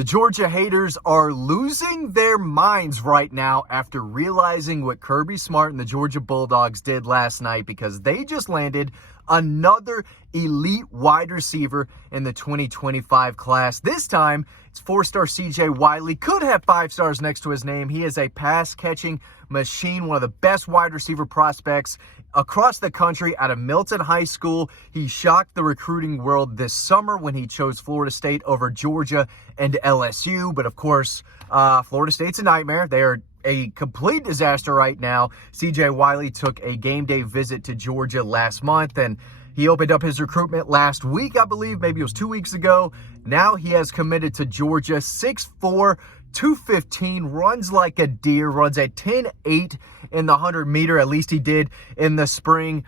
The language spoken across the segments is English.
The Georgia haters are losing their minds right now after realizing what Kirby Smart and the Georgia Bulldogs did last night, because they just landed another elite wide receiver in the 2025 class. This time, it's 4-star CJ Wiley. Could have 5 stars next to his name. He is a pass-catching machine, one of the best wide receiver prospects across the country out of Milton High School. He shocked the recruiting world this summer when he chose Florida State over Georgia and LSU. But of course, Florida State's a nightmare. They are a complete disaster right now. CJ Wiley took a game day visit to Georgia last month, and he opened up his recruitment last week, I believe. Maybe it was 2 weeks ago. Now he has committed to Georgia. 6'4", 215, runs like a deer, runs at 10.8 in the 100-meter. At least he did in the spring.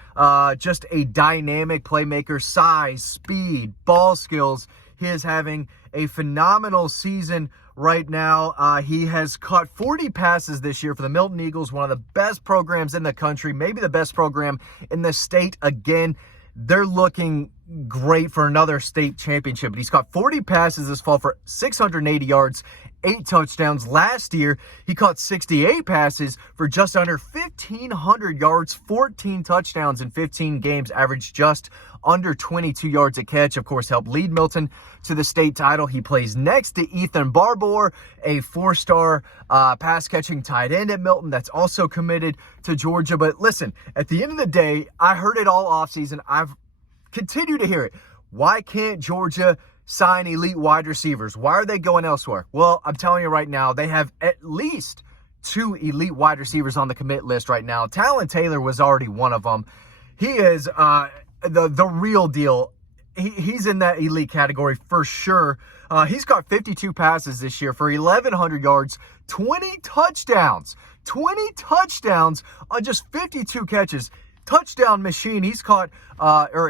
Just a dynamic playmaker, size, speed, ball skills. He is having a phenomenal season right now. He has caught 40 passes this year for the Milton Eagles, one of the best programs in the country, maybe the best program in the state. Again, they're looking great for another state championship. But he's caught 40 passes this fall for 680 yards, 8 touchdowns. Last year, he caught 68 passes for just under 1,500 yards, 14 touchdowns in 15 games, averaged just under 22 yards a catch. Of course, helped lead Milton to the state title. He plays next to Ethan Barbour, a 4-star pass-catching tight end at Milton that's also committed to Georgia. But listen, at the end of the day, I heard it all offseason. I've continued to hear it. Why can't Georgia sign elite wide receivers? Why are they going elsewhere? Well, I'm telling you right now, they have at least 2 elite wide receivers on the commit list right now. Talon Taylor was already one of them. He is the real deal. He's in that elite category for sure. He's got 52 passes this year for 1,100 yards, 20 touchdowns. 20 touchdowns on just 52 catches. Touchdown machine. He's caught,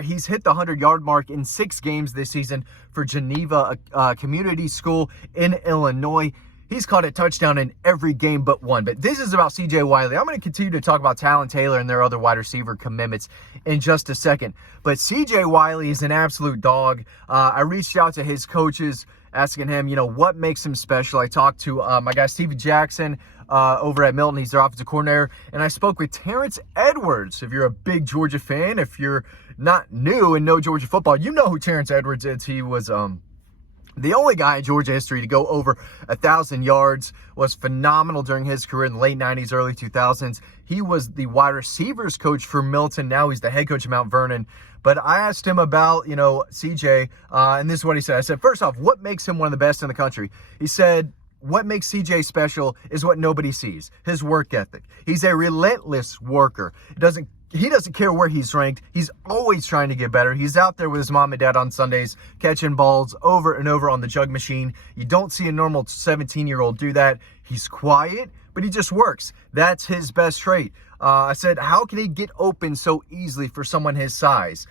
he's hit the 100-yard mark in 6 games this season for Geneva Community School in Illinois. He's caught a touchdown in every game but one. But this is about CJ Wiley. I'm going to continue to talk about Talon Taylor and their other wide receiver commitments in just a second. But CJ Wiley is an absolute dog. I reached out to his coaches, asking him, what makes him special. I talked to my guy Stevie Jackson over at Milton. He's their offensive coordinator. And I spoke with Terrence Edwards. If you're a big Georgia fan, if you're not new and know Georgia football, you know who Terrence Edwards is. He was the only guy in Georgia history to go over 1,000 yards, was phenomenal during his career in the late 90s, early 2000s. He was the wide receivers coach for Milton. Now he's the head coach of Mount Vernon. But I asked him about, CJ, and this is what he said. I said, first off, what makes him one of the best in the country? He said, what makes CJ special is what nobody sees, his work ethic. He's a relentless worker. He doesn't care where he's ranked. He's always trying to get better. He's out there with his mom and dad on Sundays, catching balls over and over on the jug machine. You don't see a normal 17-year-old do that. He's quiet, but he just works. That's his best trait. I said, how can he get open so easily for someone his size?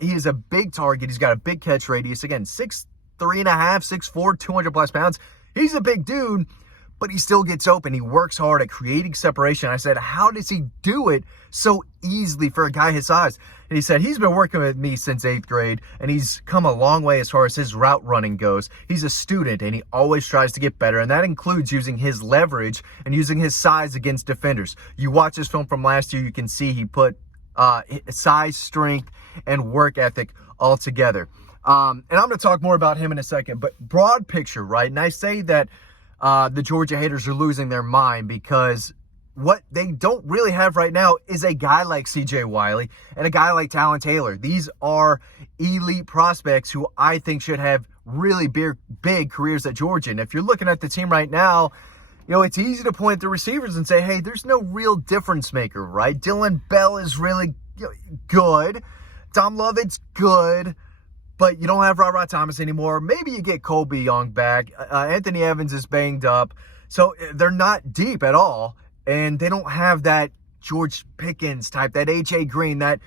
He is a big target. He's got a big catch radius. Again, 6'3.5", 6'4", 200-plus pounds. He's a big dude, but he still gets open. He works hard at creating separation. I said, how does he do it so easily for a guy his size? And he said, he's been working with me since 8th grade, and he's come a long way as far as his route running goes. He's a student, and he always tries to get better, and that includes using his leverage and using his size against defenders. You watch his film from last year, you can see he put size, strength, and work ethic all together. And I'm going to talk more about him in a second, but broad picture, right? And I say that the Georgia haters are losing their mind because what they don't really have right now is a guy like CJ Wiley and a guy like Talon Taylor. These are elite prospects who I think should have really big careers at Georgia. And if you're looking at the team right now, it's easy to point at the receivers and say, hey, there's no real difference maker, right? Dylan Bell is really good. Tom Lovett's good. But you don't have Ra Thomas anymore. Maybe you get Colby Young back. Anthony Evans is banged up. So they're not deep at all. And they don't have that George Pickens type, that H.A. Green, that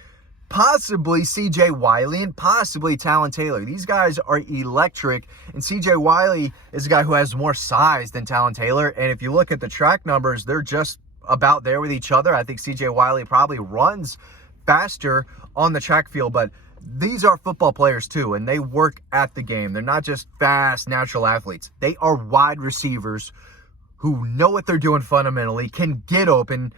possibly C.J. Wiley and possibly Talon Taylor. These guys are electric. And C.J. Wiley is a guy who has more size than Talon Taylor. And if you look at the track numbers, they're just about there with each other. I think C.J. Wiley probably runs faster on the track field. But these are football players too, and they work at the game. They're not just fast, natural athletes. They are wide receivers who know what they're doing fundamentally, can get open,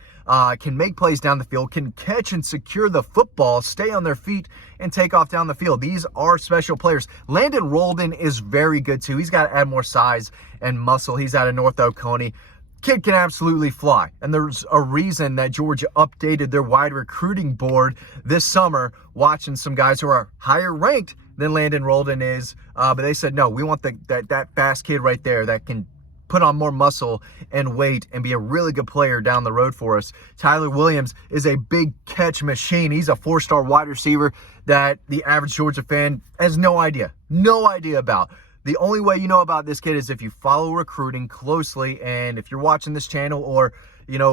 can make plays down the field, can catch and secure the football, stay on their feet, and take off down the field. These are special players. Landon Rolden is very good too. He's got to add more size and muscle. He's out of North Oconee. Kid can absolutely fly. And there's a reason that Georgia updated their wide recruiting board this summer, watching some guys who are higher ranked than Landon Rolden is. But they said, no, we want that fast kid right there that can put on more muscle and weight and be a really good player down the road for us. Tyler Williams is a big catch machine. He's a 4-star wide receiver that the average Georgia fan has no idea about. The only way you know about this kid is if you follow recruiting closely, and if you're watching this channel, or,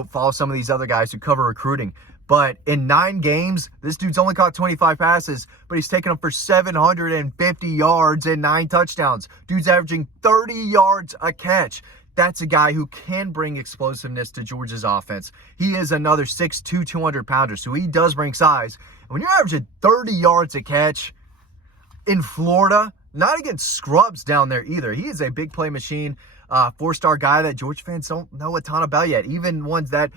follow some of these other guys who cover recruiting. But in 9 games, this dude's only caught 25 passes, but he's taken them for 750 yards and 9 touchdowns. Dude's averaging 30 yards a catch. That's a guy who can bring explosiveness to Georgia's offense. He is another 6'2", 200-pounder, so he does bring size. And when you're averaging 30 yards a catch in Florida, not against scrubs down there either. He is a big play machine, 4-star guy that Georgia fans don't know a ton about yet. Even ones that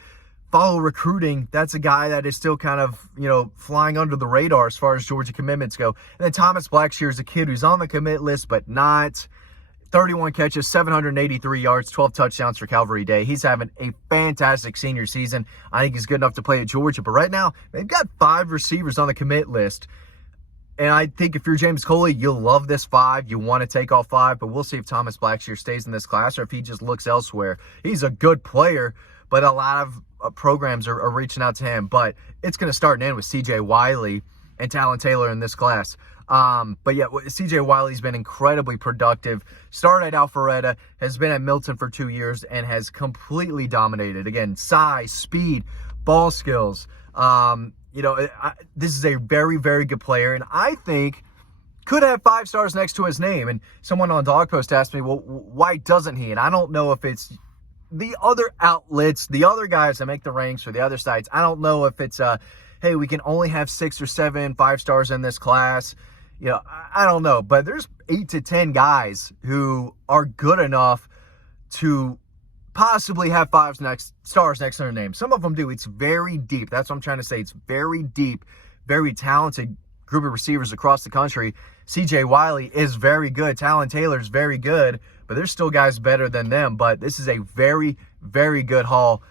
follow recruiting, that's a guy that is still kind of, flying under the radar as far as Georgia commitments go. And then Thomas Blackshear is a kid who's on the commit list, but not. 31 catches, 783 yards, 12 touchdowns for Calvary Day. He's having a fantastic senior season. I think he's good enough to play at Georgia. But right now, they've got 5 receivers on the commit list. And I think if you're James Coley, you'll love this 5. You want to take all 5, but we'll see if Thomas Blackshear stays in this class or if he just looks elsewhere. He's a good player, but a lot of programs are reaching out to him. But it's going to start and end with CJ Wiley and Talon Taylor in this class. But yeah, CJ Wiley's been incredibly productive. Started at Alpharetta, has been at Milton for 2 years, and has completely dominated. Again, size, speed, ball skills. This is a very, very good player, and I think could have 5 stars next to his name. And someone on Dawg Post asked me, well, why doesn't he? And I don't know if it's the other outlets, the other guys that make the ranks, or the other sites. I don't know if it's, hey, we can only have 6 or 7 5 stars in this class. I don't know. But there's 8 to 10 guys who are good enough to possibly have 5 stars next to their name. Some of them do. It's very deep. That's what I'm trying to say. It's very deep, very talented group of receivers across the country. CJ Wiley is very good. Talon Taylor is very good, but there's still guys better than them. But this is a very, very good haul.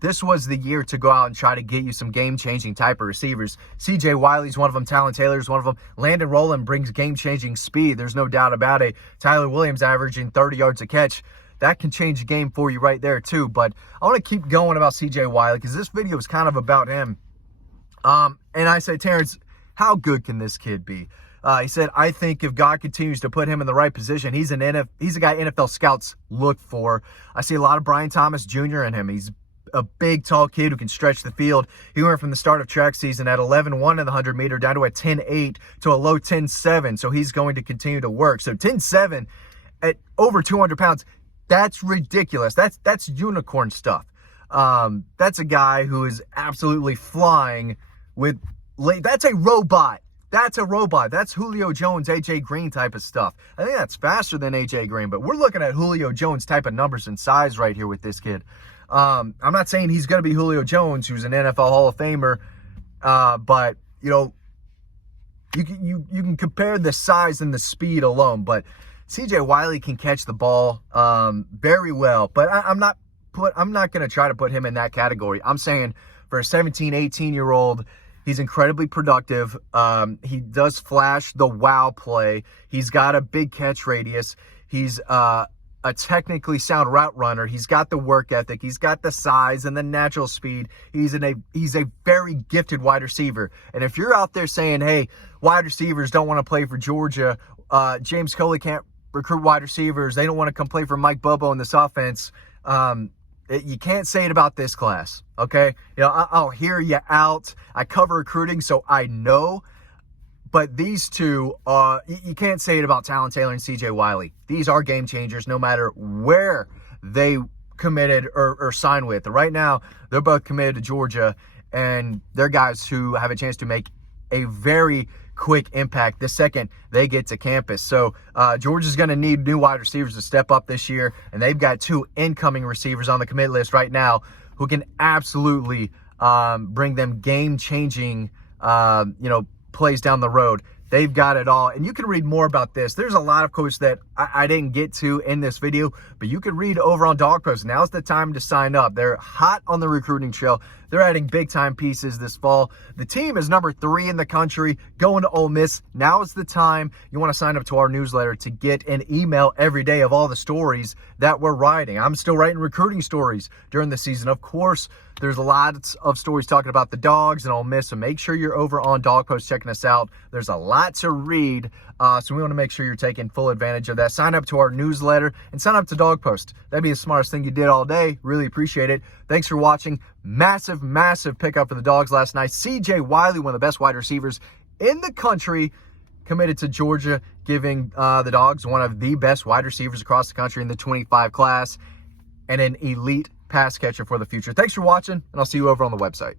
This was the year to go out and try to get you some game-changing type of receivers. CJ Wiley's one of them. Talon Taylor's one of them. Landon Rolden brings game-changing speed. There's no doubt about it. Tyler Williams averaging 30 yards a catch. That can change the game for you right there, too. But I want to keep going about CJ Wiley because this video is kind of about him. And I said, Terrence, how good can this kid be? He said, I think if God continues to put him in the right position, he's a guy NFL scouts look for. I see a lot of Brian Thomas Jr. in him. He's a big, tall kid who can stretch the field. He went from the start of track season at 11.1 in the 100-meter down to a 10.8 to a low 10.7. So he's going to continue to work. So 10.7 at over 200 pounds. That's ridiculous. That's unicorn stuff. That's a guy who is absolutely flying with. That's a robot. That's a robot. That's Julio Jones, A.J. Green type of stuff. I think that's faster than A.J. Green, but we're looking at Julio Jones type of numbers and size right here with this kid. I'm not saying he's going to be Julio Jones, who's an NFL Hall of Famer, but you can compare the size and the speed alone. But CJ Wiley can catch the ball very well, but I'm not going to try to put him in that category. I'm saying for a 17, 18-year-old, he's incredibly productive. He does flash the wow play. He's got a big catch radius. He's a technically sound route runner. He's got the work ethic. He's got the size and the natural speed. He's a very gifted wide receiver. And if you're out there saying, hey, wide receivers don't want to play for Georgia, James Coley can't recruit wide receivers, they don't want to come play for Mike Bobo in this offense, you can't say it about this class, okay? I'll hear you out. I cover recruiting, so I know. But these two, you can't say it about Talon Taylor and CJ Wiley. These are game changers no matter where they committed or signed with. Right now, they're both committed to Georgia, and they're guys who have a chance to make a very quick impact the second they get to campus. So Georgia's going to need new wide receivers to step up this year, and they've got 2 incoming receivers on the commit list right now who can absolutely bring them game-changing plays down the road. They've got it all. And you can read more about this. There's a lot of coaches that I didn't get to in this video, but you can read over on Dawg Post. Now's the time to sign up. They're hot on the recruiting trail. They're adding big-time pieces this fall. The team is number 3 in the country, going to Ole Miss. Now is the time. You want to sign up to our newsletter to get an email every day of all the stories that we're writing. I'm still writing recruiting stories during the season. Of course, there's lots of stories talking about the Dogs and Ole Miss, so make sure you're over on Dawg Post checking us out. There's a lot to read, so we want to make sure you're taking full advantage of that. Sign up to our newsletter and sign up to Dawg Post. That'd be the smartest thing you did all day. Really appreciate it. Thanks for watching. Massive pickup for the Dogs last night. CJ Wiley, one of the best wide receivers in the country, committed to Georgia, giving the Dogs one of the best wide receivers across the country in the 25 class and an elite pass catcher for the future. Thanks for watching, and I'll see you over on the website.